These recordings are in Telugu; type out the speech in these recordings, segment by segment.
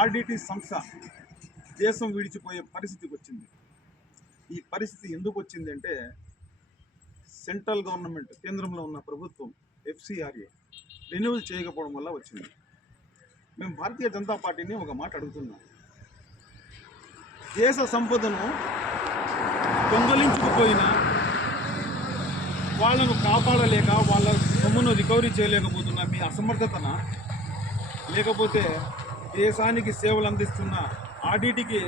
ఆర్డిటి సంస్థ దేశం విడిచిపోయే పరిస్థితికి వచ్చింది. ఈ పరిస్థితి ఎందుకు వచ్చిందంటే సెంట్రల్ గవర్నమెంట్, కేంద్రంలో ఉన్న ప్రభుత్వం FCRA రెన్యువల్ చేయకపోవడం వల్ల వచ్చింది. మేము భారతీయ జనతా పార్టీని ఒక మాట అడుగుతున్నాం. దేశ సంపదను దొంగలించుకుపోయిన వాళ్ళను కాపాడలేక, వాళ్ళ సొమ్మును రికవరీ చేయలేకపోతున్న మీ అసమర్థతన, లేకపోతే దేశానికి సేవలు అందిస్తున్న ఆడిటికి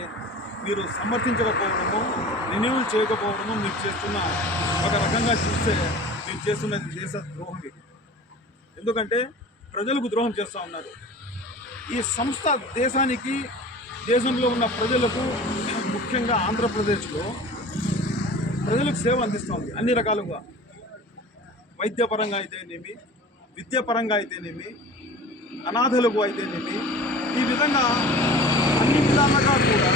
మీరు సమర్థించకపోవడము, రెన్యూవల్ చేయకపోవడము మీరు చేస్తున్న, ఒక రకంగా చూస్తే మీరు చేస్తున్నది దేశ ద్రోహం. ఎందుకంటే ప్రజలకు ద్రోహం చేస్తూ ఉన్నారు. ఈ సంస్థ దేశానికి, దేశంలో ఉన్న ప్రజలకు, ముఖ్యంగా ఆంధ్రప్రదేశ్లో ప్రజలకు సేవ అందిస్తుంది అన్ని రకాలుగా. వైద్యపరంగా అయితేనేమి, విద్యాపరంగా అయితేనేమి, అనాథలకు అయితేనేమి, ఈ విధంగా అన్ని విధాలుగా కూడా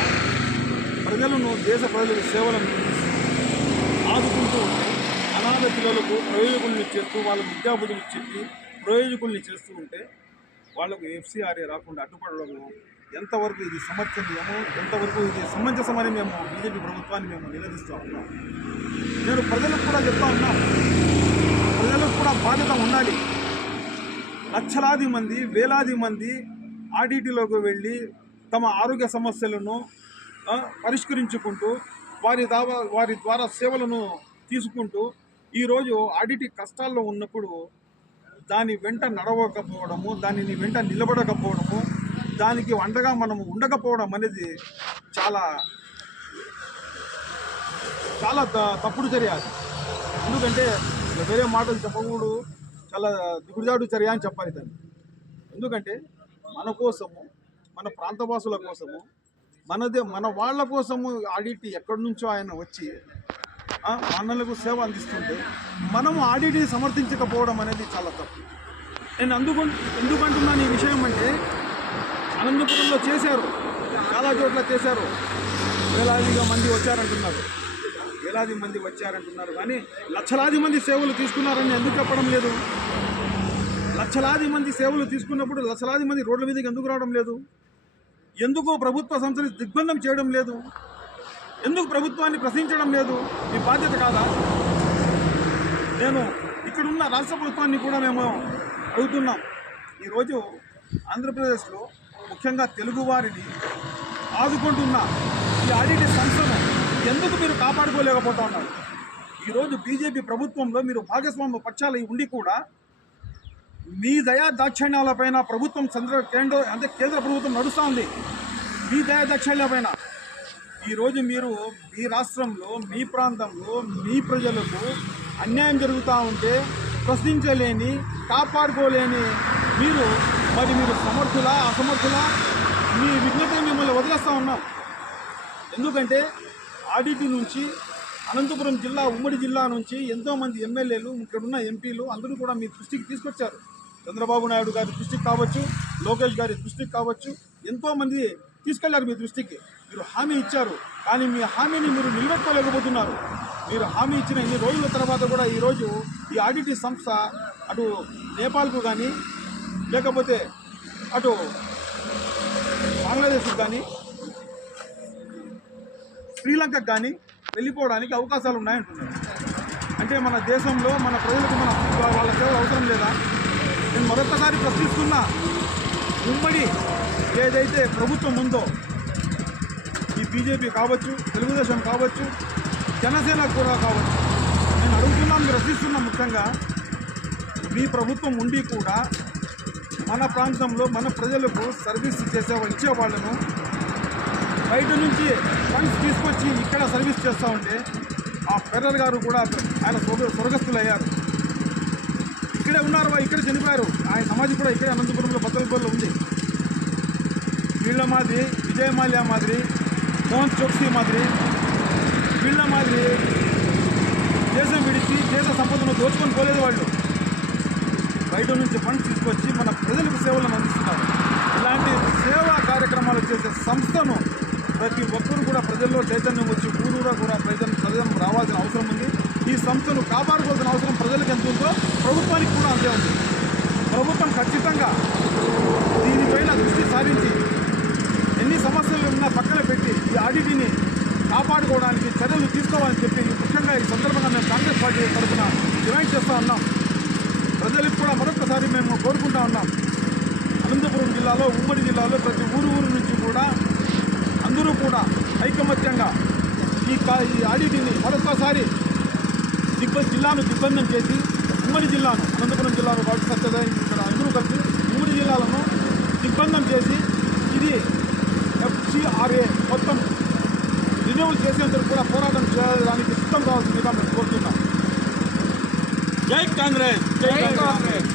ప్రజలను, దేశ ప్రజలకు సేవలను ఆదుకుంటూ ఉంటే, అనాథ పిల్లలకు ప్రయోజకుల్ని చేస్తూ, వాళ్ళ విద్యాబుద్ధులు చెప్పి ప్రయోజకుల్ని చేస్తూ ఉంటే వాళ్లకు FCRA రాకుండా అడ్డుపడడము ఎంతవరకు ఇది సమర్థనీయమో, ఎంతవరకు ఇది సమంజసమని మేము బీజేపీ ప్రభుత్వాన్ని మేము నిలదీస్తూ ఉన్నాం. నేను ప్రజలకు కూడా చెప్తా ఉన్నాం, ప్రజలకు కూడా బాధ్యత ఉండాలి. లక్షలాది మంది, వేలాది మంది ఆడిటిలోకి వెళ్ళి తమ ఆరోగ్య సమస్యలను పరిష్కరించుకుంటూ వారి ద్వారా సేవలను తీసుకుంటూ ఈరోజు ఆడిటి కష్టాల్లో ఉన్నప్పుడు దాని వెంట నడవకపోవడము, దానిని వెంట నిలబడకపోవడము, దానికి అండగా మనము ఉండకపోవడం అనేది చాలా చాలా తప్పుడు చర్య. ఎందుకంటే వేరే మాటలు చెప్పకూడదు, చాలా దిగుజాడు చర్య అని చెప్పాలి దాన్ని. ఎందుకంటే మన కోసము, మన ప్రాంతవాసుల కోసము, మన వాళ్ళ కోసము ఆడిటి ఎక్కడి నుంచో ఆయన వచ్చి మనలకు సేవ అందిస్తుంటే మనము ఆడిటి సమర్థించకపోవడం అనేది చాలా తప్పు. నేను ఎందుకంటున్నాను ఈ విషయం అంటే, అనంతపురంలో చేశారు, చాలా చోట్ల చేశారు, వేలాదిగా మంది వచ్చారంటున్నారు, కానీ లక్షలాది మంది సేవలు తీసుకున్నారని ఎందుకు చెప్పడం లేదు? లక్షలాది మంది సేవలు తీసుకున్నప్పుడు లక్షలాది మంది రోడ్ల మీదకి ఎందుకు రావడం లేదు? ఎందుకు ప్రభుత్వ సంస్థలు దిగ్బంధం చేయడం లేదు? ఎందుకు ప్రభుత్వాన్ని ప్రశ్నించడం లేదు? మీ బాధ్యత కాదా? నేను ఇక్కడున్న రాష్ట్ర ప్రభుత్వాన్ని కూడా మేము అడుగుతున్నాం. ఈరోజు ఆంధ్రప్రదేశ్లో ముఖ్యంగా తెలుగు వారిని ఆదుకుంటున్న ఈ ఆడిటి సంస్థను ఎందుకు మీరు కాపాడుకోలేకపోతా ఉన్నారు? ఈరోజు బీజేపీ ప్రభుత్వంలో మీరు భాగస్వామ్య పక్షాలు ఉండి కూడా మీ దయా దాక్షిణ్యాలపైన ప్రభుత్వం కేంద్ర ప్రభుత్వం నడుస్తూ ఉంది. మీ దయా దాక్షిణ్యాలపైన ఈరోజు మీరు మీ రాష్ట్రంలో, మీ ప్రాంతంలో, మీ ప్రజలకు అన్యాయం జరుగుతూ ఉంటే ప్రశ్నించలేని, కాపాడుకోలేని మీరు సమర్థులా, అసమర్థులా? మీ విజ్ఞతని మిమ్మల్ని వదిలేస్తూ ఉన్నాం. ఎందుకంటే ఆడిటి నుంచి అనంతపురం జిల్లా, ఉమ్మడి జిల్లా నుంచి ఎంతోమంది ఎమ్మెల్యేలు, ఇక్కడున్న ఎంపీలు అందరూ కూడా మీ దృష్టికి తీసుకొచ్చారు. చంద్రబాబు నాయుడు గారి దృష్టికి కావచ్చు, లోకేష్ గారి దృష్టికి కావచ్చు, ఎంతోమంది తీసుకెళ్లారు మీ దృష్టికి. మీరు హామీ ఇచ్చారు, కానీ మీ హామీని మీరు నిలబెట్టుకోలేకపోతున్నారు. మీరు హామీ ఇచ్చిన ఇన్ని రోజుల తర్వాత కూడా ఈరోజు ఈ ఆడిటి సంస్థ అటు నేపాల్కు కానీ, లేకపోతే అటు బంగ్లాదేశ్కు కానీ, శ్రీలంకకు కానీ వెళ్ళిపోవడానికి అవకాశాలు ఉన్నాయంటున్నారు. అంటే మన దేశంలో మన ప్రజలకు వాళ్ళ సేవలు అవసరం లేదా? నేను మరొకసారి ప్రశ్నిస్తున్నా, ఉమ్మడి ఏదైతే ప్రభుత్వం ఉందో, ఈ బీజేపీ కావచ్చు, తెలుగుదేశం కావచ్చు, జనసేన కూడా కావచ్చు, నేను అడుగుతున్నాను, ప్రశ్నిస్తున్నా, ముఖ్యంగా మీ ప్రభుత్వం ఉండి కూడా మన ప్రాంతంలో మన ప్రజలకు సర్వీస్ ఇచ్చే వాళ్ళను బయట నుంచి ఫండ్స్ తీసుకొచ్చి ఇక్కడ సర్వీస్ చేస్తూ ఉంటే, ఆ ఫెడరల్ గారు కూడా ఆయన స్వర్గస్థులు అయ్యారు. ఇక్కడే ఉన్నారు, ఇక్కడ చనిపోయారు. ఆయన సమాధి కూడా ఇక్కడే అనంతపురంలో బత్తలపల్లిలో ఉంది. వీళ్ళ మాదిరి, విజయ్ మాల్యా మాదిరి, మోహన్ చోక్సీ మాదిరి, వీళ్ళ మాదిరి దేశం విడిచి దేశ సంపదను దోచుకొని పోలేదు. వాళ్ళు బయట నుంచి ఫండ్స్ తీసుకొచ్చి మన ప్రజలకు సేవలను అందిస్తున్నారు. ఇలాంటి సేవా కార్యక్రమాలు చేసే సంస్థను ప్రతి ఒక్కరూ కూడా ప్రజల్లో చైతన్యం వచ్చి ఊరూరా కూడా ప్రజలు రావాల్సిన అవసరం ఉంది. ఈ సంస్థను కాపాడుకోవాల్సిన అవసరం ప్రజలకు ఎంత ఉందో ప్రభుత్వానికి కూడా అంతే ఉంది. ప్రభుత్వం ఖచ్చితంగా దీనిపైన దృష్టి సారించి ఆడిటిని కాపాడుకోవడానికి చర్యలు తీసుకోవాలని చెప్పి ముఖ్యంగా ఈ సందర్భంగా మేము కాంగ్రెస్ పార్టీ తరఫున డిమాండ్ చేస్తూ ఉన్నాం. ప్రజలకు కూడా మరొకసారి మేము కోరుకుంటా ఉన్నాం. అనంతపురం జిల్లాలో, ఉమ్మడి జిల్లాలో ప్రతి ఊరు నుంచి కూడా అందరూ కూడా ఐకమత్యంగా ఈ ఆడిటిని మరొకసారి జిల్లాను దిగ్బంధం చేసి ఉమ్మడి జిల్లాను, అనంతపురం జిల్లాను వాటి సత్యదాయం ఇక్కడ అందరూ కలిసి ఉమ్మడి జిల్లాలను దిగ్బంధం చేసి ఇది FCRA మొత్తం రిన్యూవల్ చేసేందుకు కూడా పోరాటం చేయడానికి సిద్ధం కావాల్సిందిగా మేము కోరుతున్నాం. జై కాంగ్రెస్, జై కాంగ్రెస్.